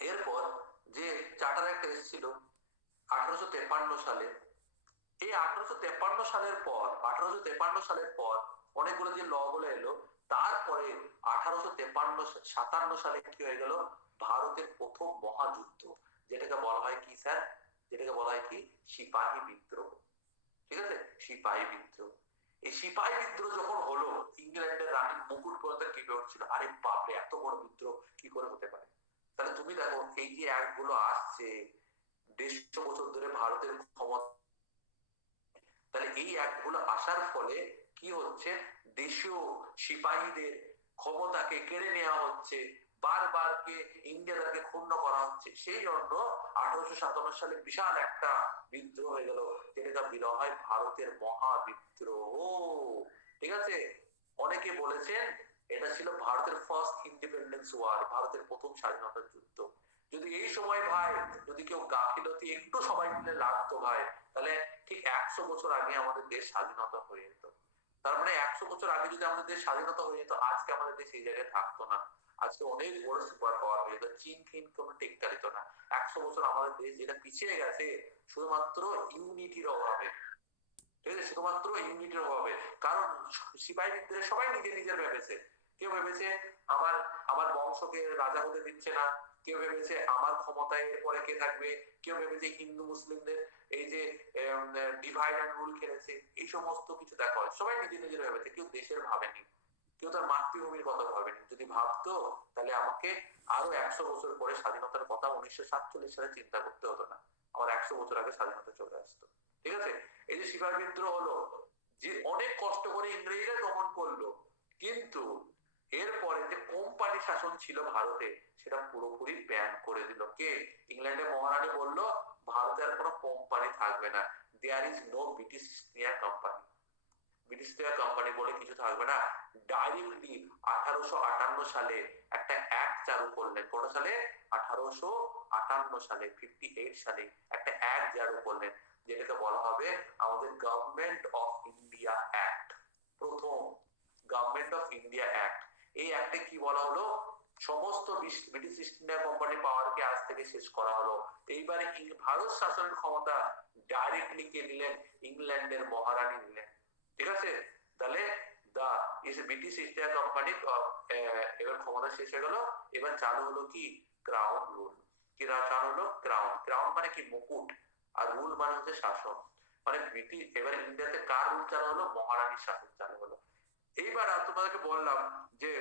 এরপর যে চার্টার অ্যাক্ট এসেছিল 1853 সালে, এই 1853 সালের পর অনেকগুলো যে ল গুলো এলো, তারপরে 1853-57 সালে কি হয়ে গেল? ভারতের প্রথম মহাযুদ্ধ, যেটাকে বলা হয় কি স্যার? যেটাকে বলা হয় কি? সিপাহী বিদ্রোহ। ঠিক আছে? সিপাহী বিদ্রোহ। এই সিপাহী বিদ্রোহ যখন হলো, ইংল্যান্ডের রানীর মুকুট পর্যন্ত কেঁপে উঠছিল। আরে বাপরে, এত বড় বিদ্রোহ কি করে হতে পারে? তাহলে তুমি দেখো এই যে অ্যাক্ট গুলো আসছে 150 বছর ধরে ভারতের ক্ষমতা, তাহলে এই অ্যাক্ট গুলো আসার ফলে কি হচ্ছে? দেশীয় সিপাহীদের ক্ষমতাকে কেড়ে নেওয়া হচ্ছে, বারবার কে ইন্ডিয়া তাকে ক্ষুণ্ণ করা হচ্ছে, সেই জন্য 1857 সালে বিশাল একটা বিদ্রোহ হয়ে গেল, যেটাকে বলা হয় ভারতের মহাবিদ্রোহ। ঠিক আছে, অনেকে বলেছেন এটা ছিল ভারতের ফার্স্ট ইন্ডিপেন্ডেন্স ওয়ার, ভারতের প্রথম স্বাধীনতার যুদ্ধ। যদি এই সময় ভাই যদি কেউ গাফিলতি একটু সবাই মিলে লাগতো ভাই, তাহলে ঠিক 100 বছর আগে আমাদের দেশ স্বাধীনতা হয়ে যেত। তার মানে 100 বছর আগে যদি আমাদের দেশ স্বাধীনতা হয়ে যেত, আজকে আমাদের দেশ এই জায়গায় থাকতো না, আজকে অনেক বড় সুপার পাওয়ার হয়ে যেত, চীন ফিন কোনো টেক্কা দিত না। 100 বছর আমাদের দেশ যেটা পিছিয়ে গেছে শুধুমাত্র ইউনিটির অভাবে, ঠিক আছে, শুধুমাত্র ইউনিটির অভাবে। কারণ সিপাহী বিদ্রোহে সবাই নিজের নিজের ভেবেছে, কেউ ভেবেছে আমার আমার বংশকে রাজা হতে দিচ্ছে না, কেউ ভেবেছে আমার ক্ষমতায় এরপরে কে থাকবে, কেউ ভেবেছে হিন্দু মুসলিমদের এই যে ডিভাইড অ্যান্ড রুল খেলেছে, এই সমস্ত কিছু দেখা হয়। সবাই নিজের নিজের ভেবেছে, কেউ দেশের ভাবেনি, কেউ তার মাতৃভূমির কথা ভাবেনি। যদি ভাবতো তাহলে আমাকে আরো 100 বছর পরে স্বাধীনতার কথা 1947 সালে চিন্তা করতে হতো না, আমার 100 বছর আগে স্বাধীনতা চলে আসতো। ঠিক আছে, এই যে সিপাহী বিদ্রোহ হলো, যে অনেক কষ্ট করে ইংরেজরা দমন করলো, কিন্তু এরপরে যে কোম্পানি শাসন ছিল ভারতে সেটা পুরোপুরি ব্যান করে দিল কে? ইংল্যান্ডের মহারানী বলল ভারতে আর কোনো কোম্পানি থাকবে না, there is no British East India company, British East India company বলে কিছু থাকবে না। ডাইরেক্টলি 1858 সালে একটা অ্যাক্ট চালু করলেন। কত সালে? 1858 সালে, 58 সালে একটা অ্যাক্ট চালু করলেন, যেটাকে বলা হবে আমাদের গভর্নমেন্ট অফ ইন্ডিয়া অ্যাক্ট, প্রথম গভর্নমেন্ট অফ ইন্ডিয়া অ্যাক্ট। এই অ্যাক্টে কি বলা হলো? সমস্ত ব্রিটিশ ইস্ট ইন্ডিয়া কোম্পানি পাওয়ারকে আজ থেকে শেষ করা হলো। এইবারে ভারত শাসনের ক্ষমতা ডাইরেক্টলি কে নিলেন? ইংল্যান্ডের মহারানী নিলেন। ঠিক আছে, তাহলে the British East India company এবার ক্ষমতা শেষ হয়ে গেল। এবার চালু হলো কি? Crown rule. কি চালু হলো? ক্রাউন। ক্রাউন মানে কি? মুকুট, আর রুল মানে হচ্ছে শাসন। মানে ব্রিটিশ, এবার ইন্ডিয়াতে কার রুল চালু হলো? মহারানীর শাসন চালু হলো। এইবার তোমাদেরকে বললাম যে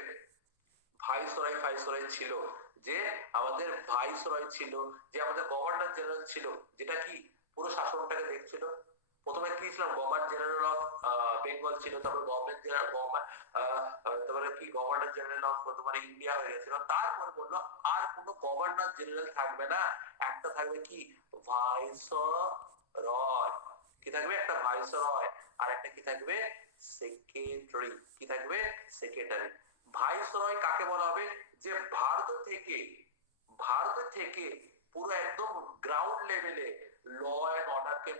ভাইসরয় ছিল, যে আমাদের ভাইসরয় ছিল, যে আমাদের গভর্নর জেনারেল ছিল, যেটা কি পুরো শাসনটাকে দেখছিল। প্রথমে কি ছিল? গভর্নর জেনারেল অফ বেঙ্গল ছিল, তারপর গভর্নমেন্ট জেনারেল তারপরে কি গভর্নর জেনারেল অফ তোমার ইন্ডিয়া হয়ে গেছিল। তারপরে বললো আর কোনো গভর্নর জেনারেল থাকবে না, একটা থাকবে কি? ভাইসরয়। কি থাকবে? একটা ভাইসরয়, আর একটা কি থাকবে? সেক্রেটারি। কি থাকবে? সেক্রেটারি। ভাইসরয় কাকে বলা হবে? যে ভারত থেকে পুরো একদম গ্রাউন্ড লেভেলে ল এন্ড অর্ডার কে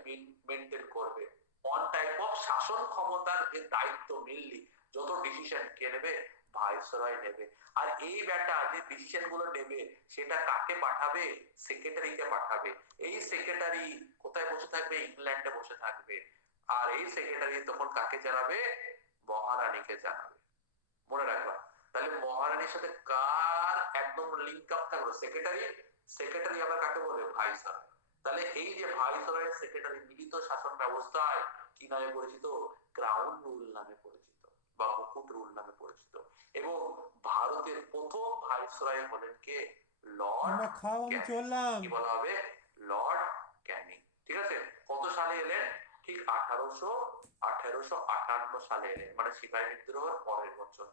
মেনটেন করবে, অন টাইপ অফ শাসন ক্ষমতার যে দায়িত্ব মেনলি যত ডিসিশন কে নেবে? ভাইসরয় নেবে। আর এই ব্যাটা যে ডিসিশন গুলো নেবে সেটা কাকে পাঠাবে? সেক্রেটারিকে পাঠাবে। এই সেক্রেটারি কোথায় বসে থাকবে? ইংল্যান্ডে বসে থাকবে। আর এই সেক্রেটারি তখন কাকে জানাবে? মহারানীকে জানাবে। মনে রাখবা। তাহলে মহারানীর সাথে কার একদম লিংক আপ থাকলো? সেক্রেটারি। সেক্রেটারি আবার কাকে বলে? ভাইসরয়। তাহলে এই যে ভাইসরয় সেক্রেটারি মিলিত শাসন ব্যবস্থায় কি নামে পরিচিত? ক্রাউন রুল নামে পরিচিত, বা মুকুট রুল নামে পরিচিত। এবং ভারতের প্রথম ভাইসরয় হলেন কে? লর্ড তোমরা খাও, আমি ক্যানিং। চললাম। কি বলা হবে? লর্ড ক্যানিং। ঠিক আছে, কত সালে এলেন? ঠিক 1858 সালে এলেন, মানে সিপাহী বিদ্রোহের পরের বছর।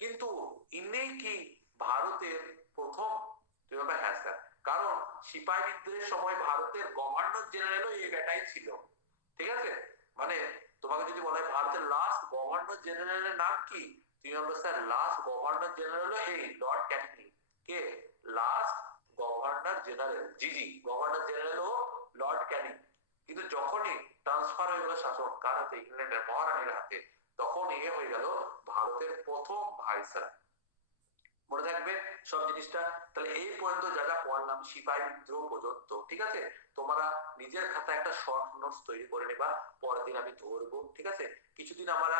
কিন্তু ইনি কি ভারতের প্রথম? তুমি বলবে হ্যাঁ স্যার, কারণ সিপাহী বিদ্রোহের সময় ভারতের গভর্নর জেনারেলও এই ব্যাটাই ছিল। ঠিক আছে, মানে তোমাকে যদি বলা হয় ভারতের লাস্ট গভর্নর জেনারেলের নাম কি, তুমি বলবে স্যার লাস্ট গভর্নর জেনারেল এই লর্ড ক্যানিং। কে? লাস্ট গভর্নর জেনারেল, জি গভর্নর জেনারেল ও লর্ড ক্যানিং। কিন্তু যখনই ট্রান্সফার হয়ে গেল শাসন কার হাতে? ইংল্যান্ডের মহারানীর হাতে, তখন এ হয়ে গেল ভারতের প্রথম ভাইসরয়। মনে থাকবে সব জিনিসটা। তাহলে এই পর্যন্ত যা যা পড়লাম সিপাহী বিদ্রোহ পর্যন্ত, ঠিক আছে, তোমরা নিজের খাতায় একটা শর্ট নোটস তৈরি করে নেবা, পরের দিন আমি ধরবো। ঠিক আছে, কিছুদিন আমরা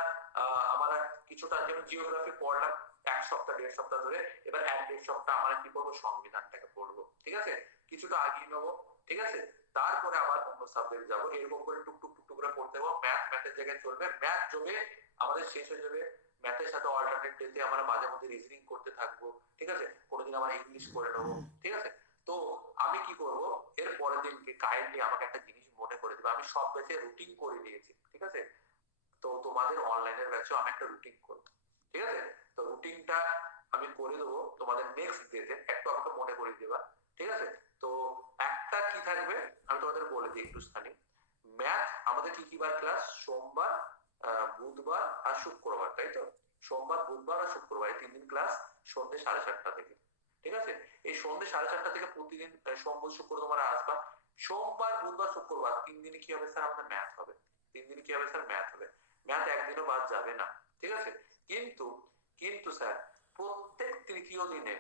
কিছুটা যেমন জিওগ্রাফি পড়লাম 1 সপ্তাহ 1.5 সপ্তাহ ধরে, এবার 1.5 সপ্তাহ আমরা কি করবো? সংবিধানটাকে পড়বো। ঠিক আছে, কিছুটা আগিয়ে নেবো। ঠিক আছে, তারপরে আবার অন্য সাবজেক্ট যাবো, এরকম করে টুকটুক টুকটুক করে পড়তে হবে। ম্যাথের জায়গায় চলবে, ম্যাথ যোগে আমাদের শেষ হয়ে যাবে। ম্যাথের সাথে অল্টারনেট ডেতে আমরা মাঝে মধ্যে রিজনিং করতে থাকবো। ঠিক আছে, কোনোদিন আমরা ইংলিশ করে নেবো। ঠিক আছে, তো আমি কি করব, এর পরের দিনকে কাইন্ডলি আমাকে একটা জিনিস মনে করে দিবে। আমি সব ব্যাচে রুটিন করে দিয়েছি। ঠিক আছে, তো তোমাদের অনলাইনের ব্যাচেও আমি একটা রুটিন করবো। ঠিক আছে, তো রুটিনটা আমি করে দেবো তোমাদের থাকবে, আমি তোমাদের বলে দিই একটুখানি। ম্যাথ আমাদের কি কি বার ক্লাস? সোমবার, বুধবার আর শুক্রবার, তাই তো? সোমবার, বুধবার আর শুক্রবার এই 3 দিন ক্লাস সন্ধ্যে 7:30 থেকে। ঠিক আছে? এই সন্ধ্যে 7:30 থেকে প্রতিদিন সোম বুধ শুক্র তোমরা আসবা। সোমবার, বুধবার, শুক্রবার 3 দিনে কি হবে স্যার? আমাদের ম্যাথ হবে। 3 দিনে কি হবে স্যার? ম্যাথ হবে। ম্যাথ একদিনও বাদ যাবে না, ঠিক আছে? কিন্তু কিন্তু স্যার প্রত্যেক তৃতীয় দিনে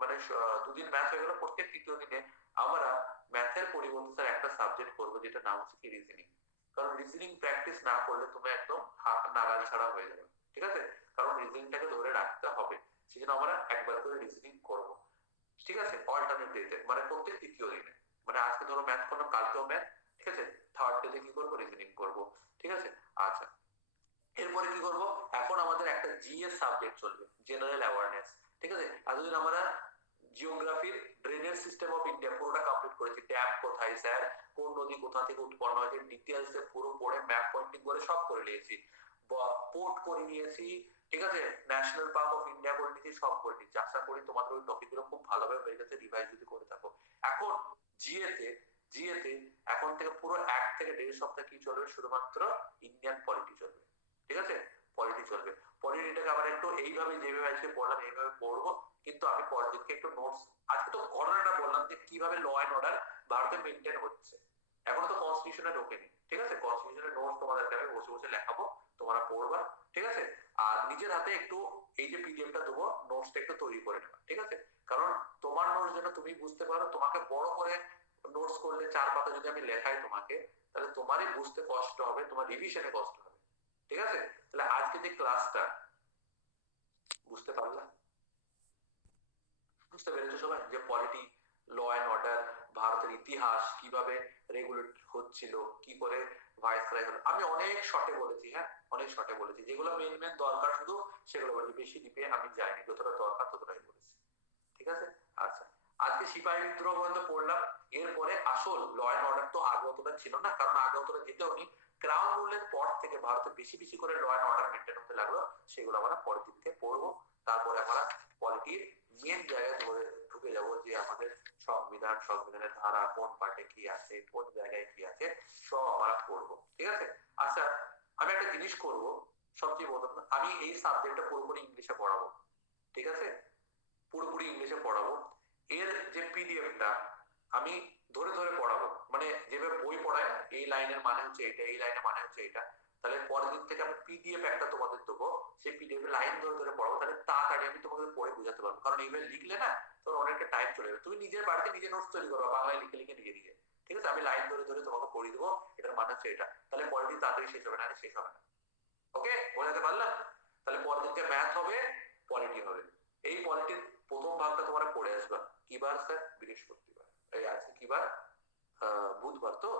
মানে 2 দিন ম্যাথ হয়ে গেল, প্রত্যেক তৃতীয় দিনে আমরা ম্যাথের পরিবর্তে স্যার একটা সাবজেক্ট করবো যেটা নাম হচ্ছে কি রিজনিং। কারণ রিজনিং প্র্যাকটিস না করলে তুমি একদম নাগাল ছাড়া হয়ে যাবে, ঠিক আছে? কারণ রিজনিংটাকে ধরে রাখতে হবে, সেজন্য আমরা একবার করে রিজনিং করব, ঠিক আছে? অল্টারনেট ডেতে, মানে প্রত্যেক তৃতীয় দিনে। মানে আজকে ধরো ম্যাথ করলাম, কালকেও ম্যাথ, ঠিক আছে? থার্ড ডেতে কি করবো? রিজনিং করব, ঠিক আছে? আচ্ছা, এরপরে কি করব? এখন আমাদের একটা জিএস সাবজেক্ট চলবে, জেনারেল অ্যাওয়ারনেস, ঠিক আছে? এতদিন আমরা জিওগ্রাফির ড্রেনেজ সিস্টেম অফ ইন্ডিয়া পুরোটা কমপ্লিট করেছি। ড্যাম কোথায় স্যার, কোন নদী কোথা থেকে উৎপন্ন হয়েছে, ডিটেলসে পুরো পড়ে ম্যাপ পয়েন্টিং করে সব করে নিয়েছি, পোর্ট করে নিয়েছি, ঠিক আছে? ন্যাশনাল পার্ক অফ ইন্ডিয়া করে নিয়েছি, সব করে নিয়েছি। আশা করি তোমাদের ওই টপিকগুলো খুব ভালোভাবে হয়ে গেছে, রিভাইজ যদি করে থাকো। এখন জিএতে এখন থেকে পুরো 1 থেকে 1.5 সপ্তাহ কি চলবে? শুধুমাত্র ইন্ডিয়ান পলিটি চলবে, ঠিক আছে? পলিটি চলবে। পলিটিটাকে আবার একটু এইভাবে যেভাবে আজকে পড়লাম এইভাবে পড়বো, কিন্তু আমি পরের দিনকে একটু নোটস, আজকে তো ঘটনাটা বললাম যে কিভাবে ল অ্যান্ড অর্ডার ভারতে মেনটেন হচ্ছে। এখনো তো কনস্টিটিউশনে ঢোকেনি, ঠিক আছে? কনস্টিটিউশনের নোটস তোমাদেরকে আমি বসে বসে লেখাবো, তোমরা পড়বা, ঠিক আছে? আর নিজের হাতে একটু এই যে পিডিএফটা দেবো, নোটসটা একটু তৈরি করে নেবা, ঠিক আছে? কারণ তোমার নোটস যেন তুমি বুঝতে পারো, তোমাকে বড় করে নোটস করলে 4 পাতা যদি আমি লেখাই তোমাকে, তাহলে তোমারই বুঝতে কষ্ট হবে, তোমার রিভিশনে কষ্ট হবে, ঠিক আছে? তাহলে আজকে যে ক্লাসটা বুঝতে পারলাম, বুঝতে পেরেছো সবাই যে পলিটি, ল অ্যান্ড অর্ডার, ভারতের ইতিহাস কিভাবে রেগুলেট হচ্ছিল, কি করে ভাইসরয় হলো। আমি অনেক শর্টে বলেছি, হ্যাঁ অনেক শর্টে বলেছি, যেগুলো মেন মেন দরকার শুধু সেগুলো বলেছি, বেশি ডিপে আমি যাইনি, যতটা দরকার ততটাই বলেছি, ঠিক আছে? আচ্ছা, আজকে সিপাহী বিদ্রোহ পর্যন্ত পড়লাম। এরপরে আসল ল অ্যান্ড অর্ডার তো আগে অতটা ছিল না, কারণ আগে অতটা যেতেও নি। ক্রাউন রুলের পর থেকে ভারতে বেশি বেশি করে ল অ্যান্ড অর্ডার মেনটেন হতে লাগলো, সেগুলো আমরা পরের দিন থেকে পড়বো। তারপরে আমরা পলিটির মেন জায়গায় ঢুকে যাব, যে আমাদের সংবিধানের ধারা কোন পার্টে কি আছে, কোন জায়গায় কি আছে, সব আমরা পড়বো, ঠিক আছে? আচ্ছা, আমি একটা জিনিস করব, সবচেয়ে প্রথম আমি এই সাবজেক্টটা পুরোপুরি ইংলিশে পড়াবো, ঠিক আছে? পুরোপুরি ইংলিশে পড়াবো। এর যে পিডিএফটা আমি ধরে ধরে পড়াবো, মানে যেভাবে বই পড়ায় না, এই লাইনের মানে হচ্ছে এটা, এই লাইনের মানে হচ্ছে এটা, তাহলে পরের দিন থেকে আমি পিডিএফ একটা তোমাদের দেবো, সেই পিডিএফ লাইন ধরে ধরে পড়াবো, তাহলে তাড়াতাড়ি আমি তোমাদের পড়ে বোঝাতে পারবো। কারণ এইভাবে লিখলে না তোর অনেকটা টাইম চলে যাবে, তুমি নিজের বাড়িতে নিজে নোটস তৈরি করো বাংলায় লিখে লিখে নিজে নিজে, ঠিক আছে? আমি লাইন ধরে ধরে তোমাকে পড়িয়ে দেবো, এটার মানে হচ্ছে এটা, তাহলে পরের দিন তাড়াতাড়ি শেষ হবে, না শেষ হবে না। ওকে, বোঝাতে পারলাম? তাহলে পরের দিনকে ম্যাথ হবে, পলিটি হবে। এই পলিটির প্রথম ভাগটা তোমরা পড়ে আসবা। কি বার স্যার? বৃহস্পতিবার। এই আজকে কি বার? বুধবার, তো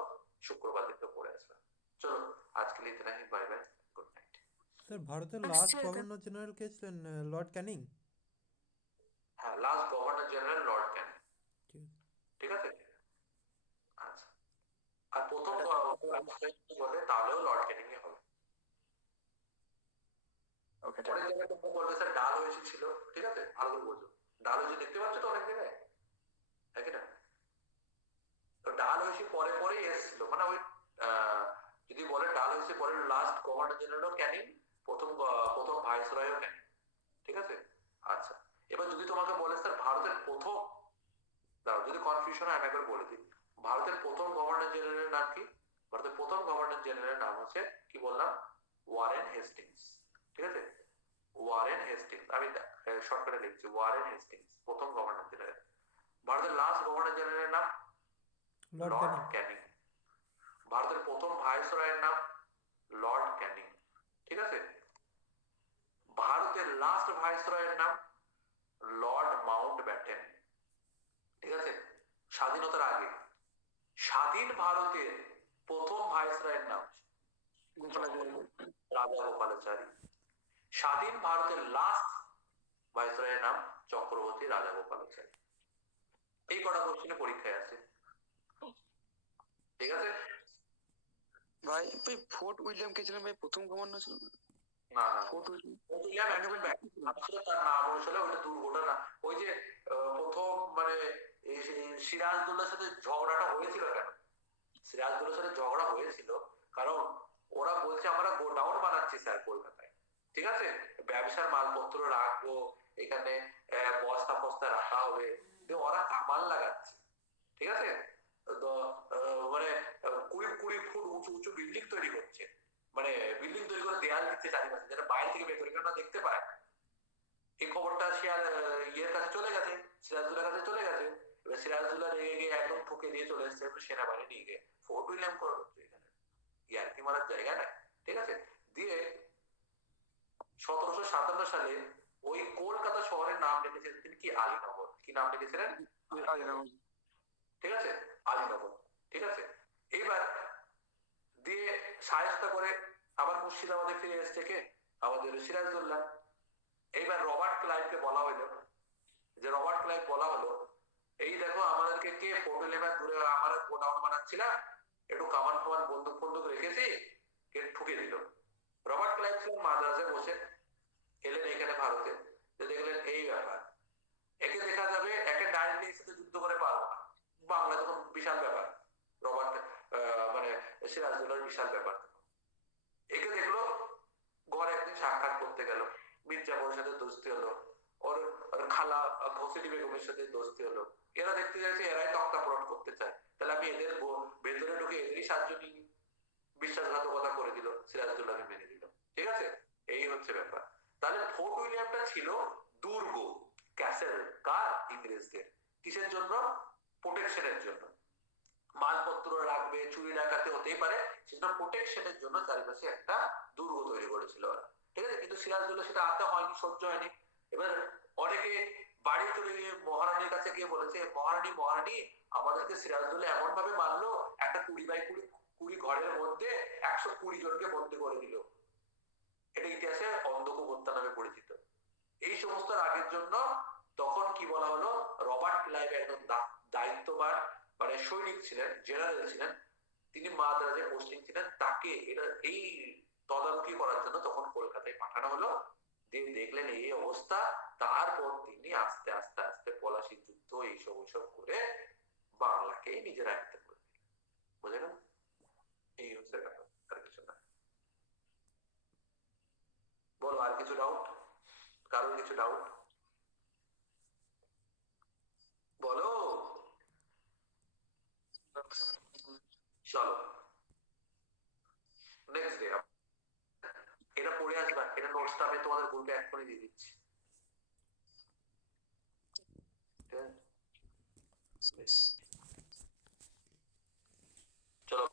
শুক্রবার দিনকে পড়ে আসবা। চলো আজকে লিখতে নাই, bye bye, good night. Sir ভারতের আচ্ছা, লাস্ট গভর্নর জেনারেল কে ছিলেন? লর্ড ক্যানিং? হ্যাঁ, last governor general Lord Canning, ঠিক আছে। ঠিক আছে? আচ্ছা, আর প্রথম বলে তাহলেও লর্ড ক্যানিং এ হবে। ওকে, অনেক জায়গায় তোমরা বলবে স্যার ডাল হয়েছে ছিল, ঠিক আছে? ভালো করে বোঝো, ডাল হয়েছে দেখতে পাচ্ছ তো অনেক জায়গায়, তাই না? তো ডাল হয়েছে পরে পরে এসেছিল, মানে ওই যদি বলে ডাল হয়েছে পরে, লাস্ট গভর্নর জেনারেলও ক্যানিং, প্রথম ভাইসরয়ও ক্যানিং, ঠিক আছে? আচ্ছা, এবার যদি তোমাকে বলে স্যার ভারতের প্রথম, দাঁড়াও যদি কনফিউশন হয় আমি একবার বলে দিই, ভারতের প্রথম গভর্নর জেনারেলের নাম কি? ভারতের প্রথম গভর্নর জেনারেলের নাম হচ্ছে কি বললাম? ওয়ারেন হেস্টিংস, ঠিক আছে? ওয়ারেন হেস্টিংস, আমি শর্টকাটে লিখছি, ওয়ারেন হেস্টিংস প্রথম গভর্নর জেনারেল। ভারতের লাস্ট গভর্নর জেনারেলের নাম লর্ড লর্ড ক্যানিং। ক্যানিং। ভারতের প্রথম ভাইসরয়ের নাম লর্ড ক্যানিং, ঠিক আছে? ভারতের লাস্ট ভাইসরয়ের নাম লর্ড মাউন্ট ব্যাটেন, ঠিক আছে? স্বাধীনতার আগে স্বাধীন ভারতের প্রথম ভাইসরয়ের নাম রাজা গোপালাচারী। স্বাধীন ভারতের লাস্ট ভাইসরয়ের নাম চক্রবর্তী রাজা গোপালাচারী। এই কটা কোশ্চেনে পরীক্ষায় আছে, ঠিক আছে? ভাই ওই ফোর্ট উইলিয়াম কে ছিলেন ভাই, প্রথম গভর্নর ছিল? না না ফোর্ট উইলিয়াম উইলিয়াম একজন ব্যক্তি নাম ছিল, তার নাম অনুসারে ওটা দুর্গটা না। ওই যে প্রথম মানে সিরাজদৌল্লার সাথে ঝগড়াটা হয়েছিল কেন? সিরাজদৌল্লার সাথে ঝগড়া হয়েছিল কারণ ওরা বলছে আমরা গোডাউন বানাচ্ছি স্যার কলকাতায়, ঠিক আছে, ব্যবসার মালপত্র রাখবো এখানে, বস্তা ফস্তা রাখা হবে, দিয়ে ওরা কামান লাগাচ্ছে, ঠিক আছে। তো মানে 20 ফুট উঁচু উঁচু বিল্ডিং তৈরি করছে, মানে বিল্ডিং তৈরি করে দেয়াল দিচ্ছে চারিপাশে, যেটা বাইরে থেকে ভেতরে কেউ না দেখতে পায়। এই খবরটা শিয়ার ইয়ের কাছে চলে গেছে, সিরাজদৌল্লার কাছে চলে গেছে। এবার সিরাজদৌল্লা রেগে গিয়ে একদম ঠুকে দিয়ে চলে এসেছে সেনাবাহিনী নিয়ে গিয়ে। ফোর্ট উইলিয়াম করা হচ্ছে এখানে, ইয়ার্কি মারার জায়গা না, ঠিক আছে। দিয়ে 1757 সালে ওই কলকাতা শহরের নাম রেখেছিলেন তিনি কি, আলীনগর। কি নাম রেখেছিলেন? ঠিক আছে, আলীনগর, ঠিক আছে। এইবার দিয়ে শায়েস্তা করে আবার মুর্শিদাবাদে ফিরে এসছে কে, আমাদের সিরাজদৌল্লা। এইবার রবার্ট ক্লাইভকে বলা হলো, যে রবার্ট ক্লাইভ বলা হলো এই দেখো আমাদেরকে কে ফোর্ট উইলিয়ামের দূরে আমরা গোডাউন বানাচ্ছিলাম, একটু কামান ফামান বন্দুক ফন্দুক রেখেছি, কে ঠুকে দিল। রবার্ট ক্লাইভ ছিলেন মাদ্রাজে বসে, এলেন এখানে ভারতে, দেখলেন এই ব্যাপার, একে দেখা যাবে, একে ডাইরেক্টলি সাথে যুদ্ধ করে পারবো না, বাংলা তখন বিশাল ব্যাপার, রবার্ট মানে সিরাজদৌল্লার বিশাল ব্যাপার। একে দেখলো, ঘরে একদিন সাক্ষাৎ করতে গেল, মির্জাফরের সাথে দোস্তি হলো, ওর খালা ঘসিটি বেগমের সাথে দোস্তি হলো। এরা দেখতে যাচ্ছে এরাই তক্তা পলট করতে চায়, তাহলে আমি এদের ভেতরে ঢুকে এদেরই সাহায্য নিই, বিশ্বাসঘাতকতা করে দিল, সিরাজদৌল্লাকে মেনে দিল, ঠিক আছে। এই হচ্ছে ব্যাপার। তাহলে ফোর্ট উইলিয়ামটা ছিল দুর্গ, ক্যাসেল, কার? ইংরেজদের। কিসের জন্য? প্রোটেকশনের জন্য। মালপত্র রাখবে, চুরি ডাকাতি হতেই পারে, সেটা প্রোটেকশনের জন্য চারিপাশে একটা দুর্গ তৈরি করেছিল ওরা, ঠিক আছে। কিন্তু সিরাজদৌল্লা সেটা আতে হয়নি, সহ্য হয়নি। এবার অনেকে বাড়ি চলে গিয়ে মহারানীর কাছে গিয়ে বলেছে, মহারানী মহারানী আমাদেরকে সিরাজদৌল্লা এমন ভাবে মারলো, একটা 20 বাই 20 ঘরের মধ্যে 120 জনকে বন্দী করে দিল। এটা ইতিহাসে অন্ধকূপ হত্যা নামে পরিচিত। এই সমস্ত রাগের জন্য তখন কি বলা হলো, রবার্ট ক্লাইভ একজন দায়িত্ববান মানে সৈনিক ছিলেন, জেনারেল ছিলেন, তিনি মাদ্রাজে পোস্টিং ছিলেন, তাকে এটা এই তদারকি করার জন্য তখন কলকাতায় পাঠানো হলো। দিয়ে দেখলেন এই অবস্থা, তারপর তিনি আস্তে আস্তে আস্তে পলাশির যুদ্ধ এইসব ওইসব করে বাংলাকেই নিজের আয়ত্তে করে দিলেন। বুঝে গেল? এই হচ্ছে ব্যাপার, আর কিছু না। বলো, আর কিছু ডাউট? কারোর কিছু ডাউট? বলো। চলো নেক্সট ডে এটা পড়ে আসবা, এটা নোটসটা আমি তোমাদের গ্রুপে এক্ষুনি দিয়ে দিচ্ছি, ঠিক আছে? বেশ। চলো